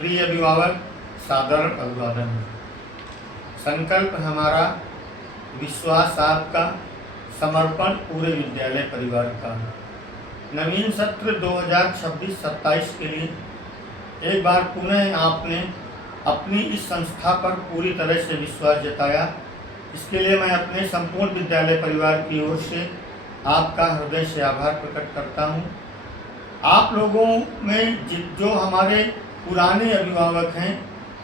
प्रिय अभिभावक, सादर अभिवादन। संकल्प हमारा, विश्वास आपका, समर्पण पूरे विद्यालय परिवार का। नवीन सत्र 2026-27 के लिए एक बार पुनः आपने अपनी इस संस्था पर पूरी तरह से विश्वास जताया। इसके लिए मैं अपने संपूर्ण विद्यालय परिवार की ओर से आपका हृदय से आभार प्रकट करता हूँ। आप लोगों में जो हमारे पुराने अभिभावक हैं,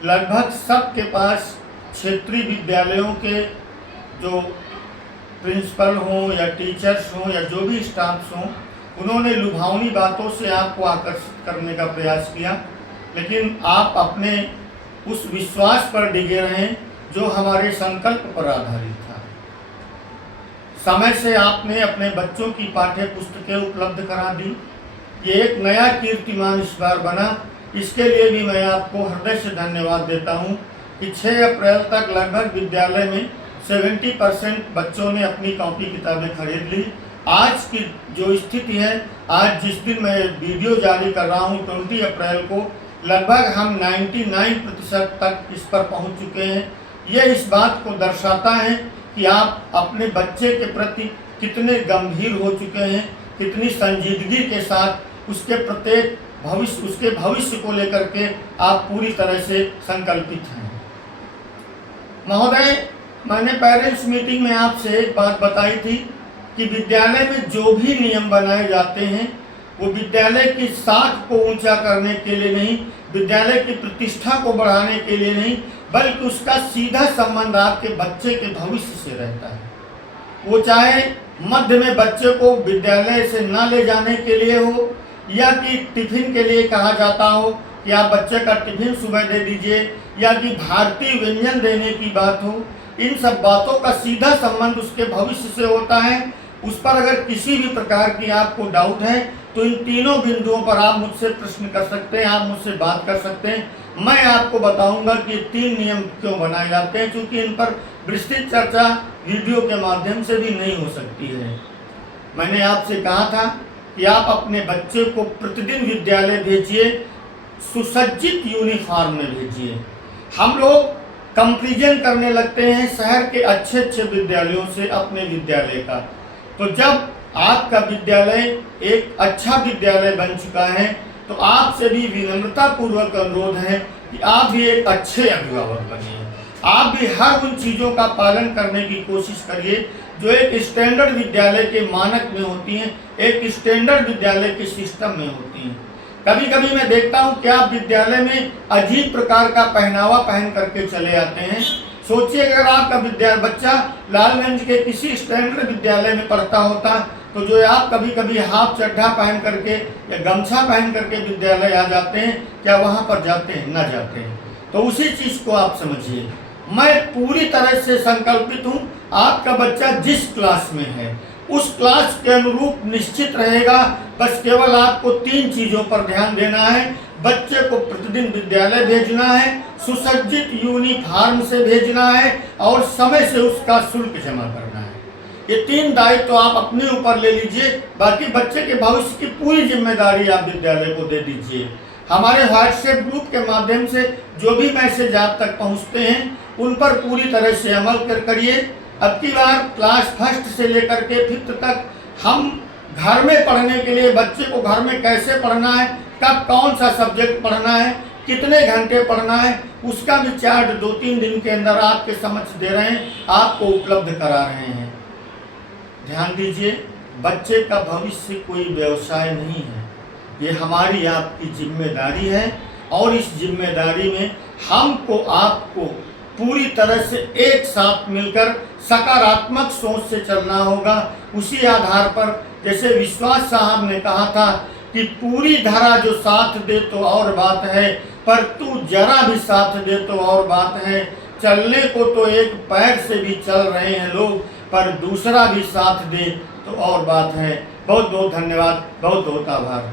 लगभग सबके पास क्षेत्रीय विद्यालयों के जो प्रिंसिपल हों या टीचर्स हों या जो भी स्टाफ्स हों, उन्होंने लुभावनी बातों से आपको आकर्षित करने का प्रयास किया, लेकिन आप अपने उस विश्वास पर डिगे रहें जो हमारे संकल्प पर आधारित था। समय से आपने अपने बच्चों की पाठ्य पुस्तकें उपलब्ध करा दी। ये एक नया कीर्तिमान इस बार बना। इसके लिए भी मैं आपको हृदय से धन्यवाद देता हूँ कि 6 अप्रैल तक लगभग विद्यालय में 70% बच्चों ने अपनी कॉपी किताबें खरीद ली। आज की जो स्थिति है, आज जिस दिन मैं वीडियो जारी कर रहा हूँ 20 अप्रैल को, लगभग हम 99% तक इस पर पहुँच चुके हैं। यह इस बात को दर्शाता है कि आप अपने बच्चे के प्रति कितने गंभीर हो चुके हैं, कितनी संजीदगी के साथ उसके भविष्य को लेकर के आप पूरी तरह से संकल्पित हैं। महोदय, मैंने पेरेंट्स मीटिंग में आपसे एक बात बताई थी कि विद्यालय में जो भी नियम बनाए जाते हैं वो विद्यालय की साख को ऊंचा करने के लिए नहीं, विद्यालय की प्रतिष्ठा को बढ़ाने के लिए नहीं, बल्कि उसका सीधा संबंध आपके बच्चे के भविष्य से रहता है। वो चाहे मध्य में बच्चे को विद्यालय से न ले जाने के लिए हो, या कि टिफिन के लिए कहा जाता हो कि आप बच्चे का टिफिन सुबह दे दीजिए, या कि भारतीय व्यंजन देने की बात हो, इन सब बातों का सीधा संबंध उसके भविष्य से होता है। उस पर अगर किसी भी प्रकार की आपको डाउट है तो इन तीनों बिंदुओं पर आप मुझसे प्रश्न कर सकते हैं, आप मुझसे बात कर सकते हैं। मैं आपको बताऊंगा कि 3 नियम क्यों बनाए जाते हैं, क्योंकि इन पर विस्तृत चर्चा वीडियो के माध्यम से भी नहीं हो सकती है। मैंने आपसे कहा था कि आप अपने बच्चे को प्रतिदिन विद्यालय भेजिए, सुसज्जित यूनिफॉर्म में भेजिए। हम लोग कंपैरिजन करने लगते हैं शहर के अच्छे विद्यालयों से अपने विद्यालय का। तो जब आपका विद्यालय एक अच्छा विद्यालय बन चुका है तो आपसे भी विनम्रता पूर्वक अनुरोध है कि आप भी एक अच्छे अभिभावक बनिए। आप भी हर उन चीज़ों का पालन करने की कोशिश करिए जो एक स्टैंडर्ड विद्यालय के मानक में होती हैं, एक स्टैंडर्ड विद्यालय के सिस्टम में होती हैं। कभी कभी मैं देखता हूँ कि आप विद्यालय में अजीब प्रकार का पहनावा पहन करके चले आते हैं। सोचिए अगर आपका बच्चा लालगंज के किसी स्टैंडर्ड विद्यालय में पढ़ता होता तो जो आप कभी कभी हाफ चड्ढा पहन करके या गमछा पहन करके विद्यालय आ जाते हैं, क्या वहाँ पर जाते हैं? न जाते हैं। तो उसी चीज़ को आप समझिए। मैं पूरी तरह से संकल्पित हूँ, आपका बच्चा जिस क्लास में है उस क्लास के अनुरूप निश्चित रहेगा। बस केवल आपको 3 चीज़ों पर ध्यान देना है। बच्चे को प्रतिदिन विद्यालय भेजना है, सुसज्जित यूनिफॉर्म से भेजना है और समय से उसका शुल्क जमा करना है। ये 3 दायित्व तो आप अपने ऊपर ले लीजिए। बाकी बच्चे के भविष्य की पूरी जिम्मेदारी आप विद्यालय को दे दीजिए। हमारे व्हाट्सएप ग्रुप के माध्यम से जो भी मैसेज आप तक पहुंचते हैं उन पर पूरी तरह से अमल करिए। अब की बार क्लास 1 से लेकर के 5th तक हम घर में पढ़ने के लिए बच्चे को घर में कैसे पढ़ना है, कब कौन सा सब्जेक्ट पढ़ना है, कितने घंटे पढ़ना है, उसका भी चार्ट 2-3 दिन के अंदर आपके समक्ष दे रहे हैं, आपको उपलब्ध करा रहे हैं। ध्यान दीजिए, बच्चे का भविष्य कोई व्यवसाय नहीं है, ये हमारी आपकी जिम्मेदारी है और इस जिम्मेदारी में हमको आपको पूरी तरह से एक साथ मिलकर सकारात्मक सोच से चलना होगा। उसी आधार पर जैसे विश्वास साहब ने कहा था कि पूरी धरा जो साथ दे तो और बात है, पर तू जरा भी साथ दे तो और बात है। चलने को तो एक पैर से भी चल रहे हैं लोग, पर दूसरा भी साथ दे तो और बात है। बहुत बहुत धन्यवाद, बहुत बहुत आभार।